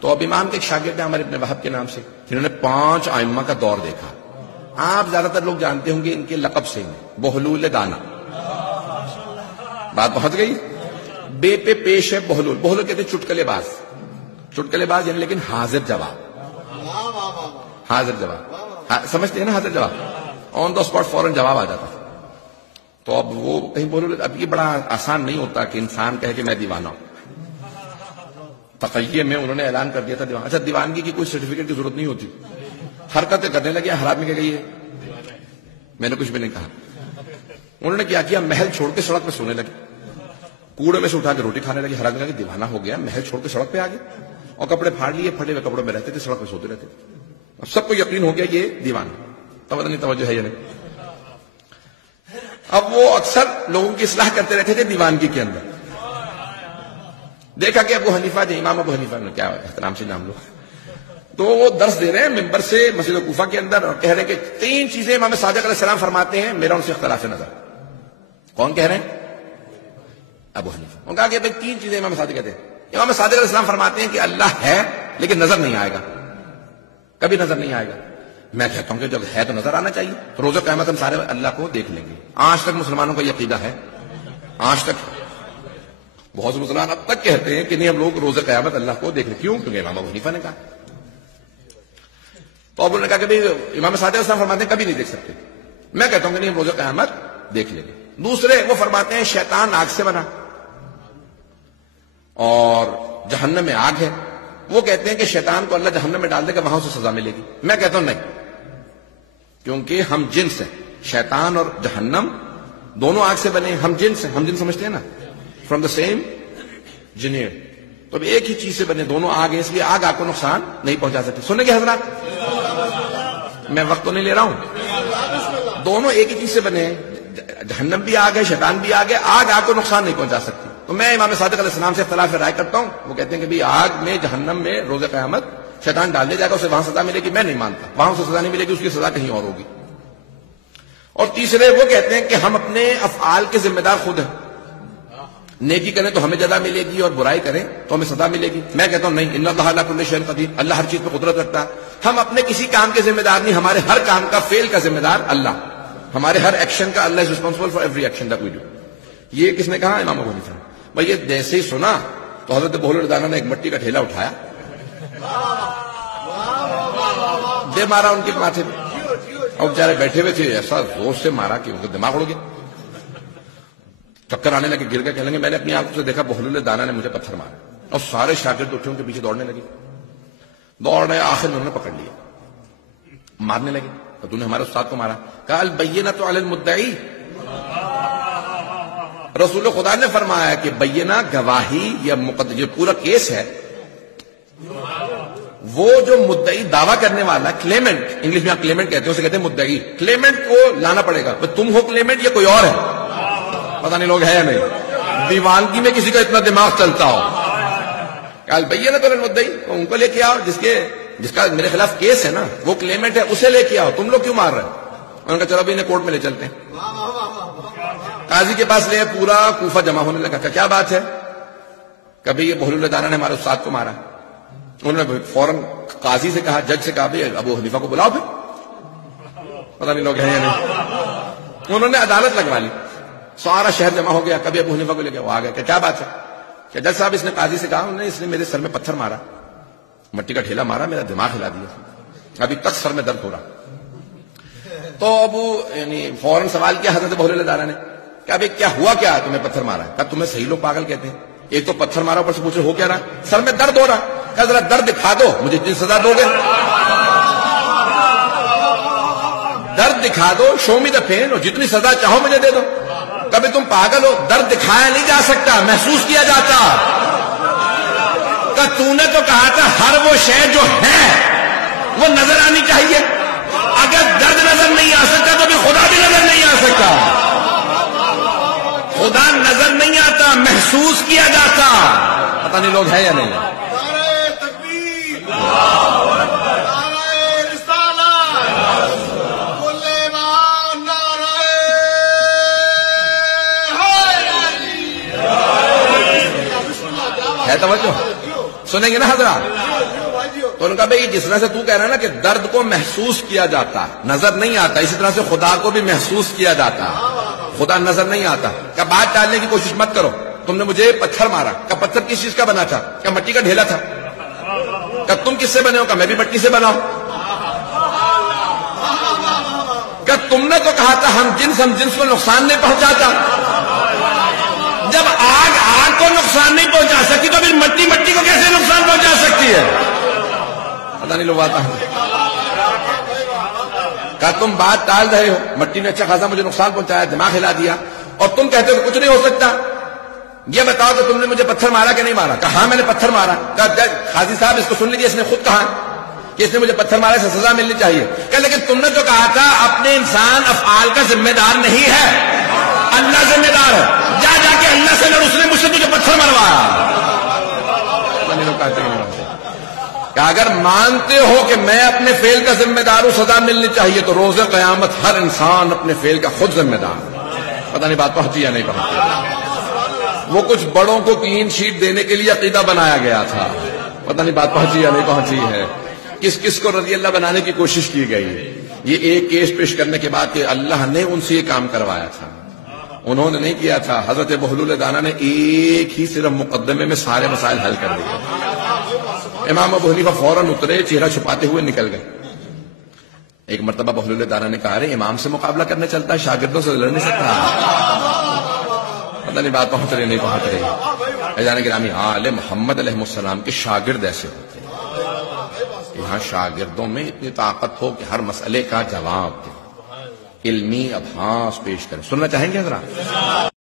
تو اب امام کے ایک شاگرد ہیں عمر ابن وہب کے نام سے، جنہوں نے 5 ائمہ کا دور دیکھا. آپ زیادہ تر لوگ جانتے ہوں گے ان کے لقب سے بہلول دانا. بات پہنچ گئی. بے پہ پیش ہے بہلول. بہلول کہتے ہیں چٹکلے باز. چٹکلے باز یعنی لیکن حاضر جواب. حاضر جواب سمجھتے ہیں نا، حاضر جواب آن دا اسپاٹ فوراً جواب آ جاتا. تو اب وہ کہیں بہلول، اب یہ بڑا آسان نہیں ہوتا کہ انسان کہے کہ میں دیوانہ ہوں. تقیہ میں انہوں نے اعلان کر دیا تھا دیوانہ. اچھا دیوانگی کی کوئی سرٹیفکیٹ کی ضرورت نہیں ہوتی. حرکتیں کرنے لگے، ہر آدمی کہہ گئی ہے. میں نے کچھ بھی نہیں کہا. انہوں نے کیا محل چھوڑ کے سڑک پہ سونے لگے، کوڑے میں سے اٹھا کے روٹی کھانے لگے. ہر آدمی کہا کہ دیوانہ ہو گیا، محل چھوڑ کے سڑک پہ آ گئے. اور کپڑے پھاڑ لیے، پھٹے ہوئے کپڑوں میں رہتے تھے، سڑک پہ سوتے رہتے تھے. اب سب کو یقین ہو گیا یہ دیوانہ. توجہ ہے یا نہیں؟ اب وہ اکثر لوگوں کی اصلاح کرتے رہتے تھے دیوانگی کے اندر. دیکھا کہ ابو حنیفہ جو امام ابو حنیفہ نے، کیا احترام سے نام لو، تو وہ درس دے رہے ہیں ممبر سے مسجد کوفہ کے اندر، اور کہہ رہے ہیں کہ 3 چیزیں امام صادق علیہ السلام فرماتے ہیں، میرا ان سے اختلاف نظر. کون کہہ رہے ہیں؟ ابو حنیفہ. انہوں نے کہا کہ 3 چیزیں امام صادق کہتے ہیں. امام صادق علیہ السلام فرماتے ہیں کہ اللہ ہے لیکن نظر نہیں آئے گا، کبھی نظر نہیں آئے گا. میں کہتا ہوں کہ جب ہے تو نظر آنا چاہیے. روز قیامت ہم سارے اللہ کو دیکھ لیں گے. آج تک مسلمانوں کا یہ عقیدہ ہے. آج تک بہت سے مسلمان اب تک کہتے ہیں کہ نہیں ہم لوگ روز قیامت اللہ کو دیکھ لیں. کیوں؟ کیونکہ امام ابو حنیفہ نے کہا. تو اب انہوں نے کہا کہ امام صادق علیہ السلام فرماتے ہیں کبھی نہیں دیکھ سکتے. میں کہتا ہوں کہ نہیں ہم روز قیامت دیکھ لیں گے. دوسرے وہ فرماتے ہیں شیطان آگ سے بنا اور جہنم میں آگ ہے. وہ کہتے ہیں کہ شیطان کو اللہ جہنم میں ڈال دے گا، وہاں اسے سزا ملے گی. میں کہتا ہوں نہیں، کیونکہ ہم جنس ہیں. شیطان اور جہنم دونوں آگ سے بنے. ہم جنس ہیں. ہم جنس سمجھتے ہیں نا، فرام دا سیم جنیر. تو اب ایک ہی چیز سے بنے، دونوں آگ ہیں، اس لیے آگ کو نقصان نہیں پہنچا سکتی. سنیں گے حضرات؟ میں وقت تو نہیں لے رہا ہوں. دونوں ایک ہی چیز سے بنے ہیں. جہنم بھی آگ ہے، شیطان بھی آگ ہے. آگ کو نقصان نہیں پہنچا سکتی. تو میں امام صادق علیہ السلام سے اختلاف رائے کرتا ہوں. وہ کہتے ہیں کہ آگ میں جہنم میں روز قیامت شیطان ڈال دیا جائے گا، اسے وہاں سزا ملے گی. میں نہیں مانتا، وہاں اسے سزا نہیں ملے گی، اس کی سزا کہیں اور ہوگی. اور تیسرے وہ کہتے ہیں کہ ہم اپنے افعال کے ذمہ دار خود ہیں. نیکی کریں تو ہمیں جزا ملے گی اور برائی کریں تو ہمیں سزا ملے گی. میں کہتا ہوں نہیں، ان اللہ علی کل شیء قدیر. اللہ ہر چیز پہ قدرت رکھتا ہے. ہم اپنے کسی کام کے ذمہ دار نہیں، ہمارے ہر کام کا فیل کا ذمہ دار اللہ. ہمارے ہر ایکشن کا اللہ is responsible for every action that we do. یہ کس نے کہا؟ امام ابو حنیفہ. بھائی یہ جیسے ہی سنا تو حضرت بہلول دانا نے ایک مٹی کا ٹھیلا اٹھایا، دے مارا ان کے ماتھے پہ. اور بیچارے بیٹھے ہوئے تھے، ایسا زور سے مارا کہ ان کا دماغ اڑ گیا، چکر آنے لگے، گر گئے. کہنے لگے میں نے اپنی آنکھوں سے دیکھا بہلول دانا نے مجھے پتھر مارا. اور سارے شاگرد اٹھے ان کے پیچھے دوڑنے لگے. دوڑ رہے، آخر میں انہوں نے پکڑ لیا، مارنے لگے. تو نے ہمارے استاد کو مارا. کہا البینۃ علی المدعی. رسول خدا نے فرمایا کہ بینہ گواہی یا یہ پورا کیس ہے، وہ جو مدعی دعویٰ کرنے والا کلیمنٹ، انگلش میں آپ کلیمنٹ کہتے ہیں، اسے کہتے ہیں مدعی. کلیمنٹ کو لانا پڑے گا. تم ہو کلیمنٹ یا کوئی اور ہے؟ پتہ نہیں لوگ ہے یا نہیں. دیوانگی میں کسی کا اتنا دماغ چلتا ہو. البینۃ علی المدعی، ان کو لے کے آؤ جس کا میرے خلاف کیس ہے نا، وہ کلیمنٹ ہے، اسے لے کے آؤ. تم لوگ کیوں مار رہے ہیں؟ انہوں نے کہا چلو ابھی انہیں کورٹ میں لے چلتے ہیں. قاضی کے پاس لے. پورا کوفہ جمع ہونے لگا. کیا بات ہے؟ کبھی یہ بہلول دانا نے ہمارے استاد کو مارا. انہوں نے فوراً قاضی سے کہا، جج سے کہا بھائی ابو حنیفہ کو بلاؤ. پھر پتہ نہیں لوگ ہیں یا نہیں. انہوں نے عدالت لگوا لی. سارا شہر جمع ہو گیا. کبھی ابو حنیفہ کو لے گیا. وہ آ گیا کہ کیا بات ہے؟ کہ جج صاحب اس نے قاضی سے کہا اس نے میرے سر میں پتھر مارا، مٹی کا ٹھیلا مارا، میرا دماغ ہلا دیا، ابھی تک سر میں درد ہو رہا. تو ابو یعنی فوراً سوال کیا حضرت بہلول دانا نے کہ ابھی کیا ہوا، کیا تمہیں پتھر مارا ہے؟ کہا تمہیں صحیح لوگ پاگل کہتے ہیں. ایک تو پتھر مارا، اوپر سے پوچھے ہو کیا رہا؟ سر میں درد ہو رہا. کہا ذرا درد دکھا دو، مجھے اتنی سزا دو گے؟ درد دکھا دو، شو می دا پین، اور جتنی سزا چاہو مجھے دے دو. کبھی تم پاگل ہو، درد دکھایا نہیں جا سکتا، محسوس کیا جاتا. کہ تو نے تو کہا تھا ہر وہ شے جو ہے وہ نظر آنی چاہیے. اگر درد نظر نہیں آ سکتا تو بھی خدا بھی نظر نہیں آ سکتا. خدا نظر نہیں آتا، محسوس کیا جاتا. پتہ نہیں لوگ ہے یا نہیں. ہے توجہ؟ سنیں گے نا حضرات؟ تو ان کا بھائی جس طرح سے تو کہہ رہا ہے نا کہ درد کو محسوس کیا جاتا ہے نظر نہیں آتا، اسی طرح سے خدا کو بھی محسوس کیا جاتا ہے، خدا نظر نہیں آتا. کہ بات ٹالنے کی کوشش مت کرو. تم نے مجھے پتھر مارا، کہ پتھر کس چیز کا بنا تھا؟ کہ مٹی کا ڈھیلا تھا. کہ تم کس سے بنے ہو؟ کہ میں بھی مٹی سے بنا ہوں. کہ تم نے تو کہا تھا ہم جنس کو نقصان نہیں پہنچاتا. جب آگ کو نقصان نہیں پہنچا سکتی تو پھر مٹی کو کیسے نقصان پہنچا سکتی ہے؟ پتہ نہیں لوگ آتا ہے. کہ تم بات ٹال رہے ہو، مٹی نے اچھا خاصا مجھے نقصان پہنچایا، دماغ ہلا دیا، اور تم کہتے ہو کہ کچھ نہیں ہو سکتا. یہ بتاؤ کہ تم نے مجھے پتھر مارا کہ نہیں مارا؟ کہ ہاں میں نے پتھر مارا. کہ قاضی صاحب اس کو سن لیجیے، اس نے خود کہا کہ اس نے مجھے پتھر مارا، اسے سزا ملنی چاہیے. کہ لیکن تم نے تو کہا تھا اپنے انسان افعال کا ذمہ دار نہیں ہے، اللہ ذمہ دار ہے. جا کے اللہ سے لڑ، اس نے مجھ سے تجھے پتھر مروایا. کہ اگر مانتے ہو کہ میں اپنے فعل کا ذمہ دار ہوں، سزا ملنی چاہیے، تو روز قیامت ہر انسان اپنے فعل کا خود ذمہ دار ہے. پتہ نہیں بات پہنچی یا نہیں پہنچی. وہ کچھ بڑوں کو کلین شیٹ دینے کے لیے عقیدہ بنایا گیا تھا. پتہ نہیں بات پہنچی یا نہیں پہنچی ہے. کس کو رضی اللہ بنانے کی کوشش کی گئی. یہ ایک کیس پیش کرنے کے بعد کہ اللہ نے ان سے یہ کام کروایا تھا، انہوں نے نہیں کیا تھا. حضرت بہلول دانا نے ایک ہی صرف مقدمے میں سارے مسائل حل کر دیے. امام ابو حنیفہ فوراً اترے، چہرہ چھپاتے ہوئے نکل گئے. ایک مرتبہ بہلول دانا نے کہا، ارے امام سے مقابلہ کرنے چلتا ہے، شاگردوں سے لڑ نہیں سکتا. پتہ نہیں بات پہنچ رہی نہیں پہنچ رہی. جانے گرامی آل محمد علیہ السلام کے شاگرد ایسے ہوتے ہیں. یہاں شاگردوں میں اتنی طاقت ہو کہ ہر مسئلے کا جواب دیں، علمی ابحاث پیش کریں. سننا چاہیں گے حضرات؟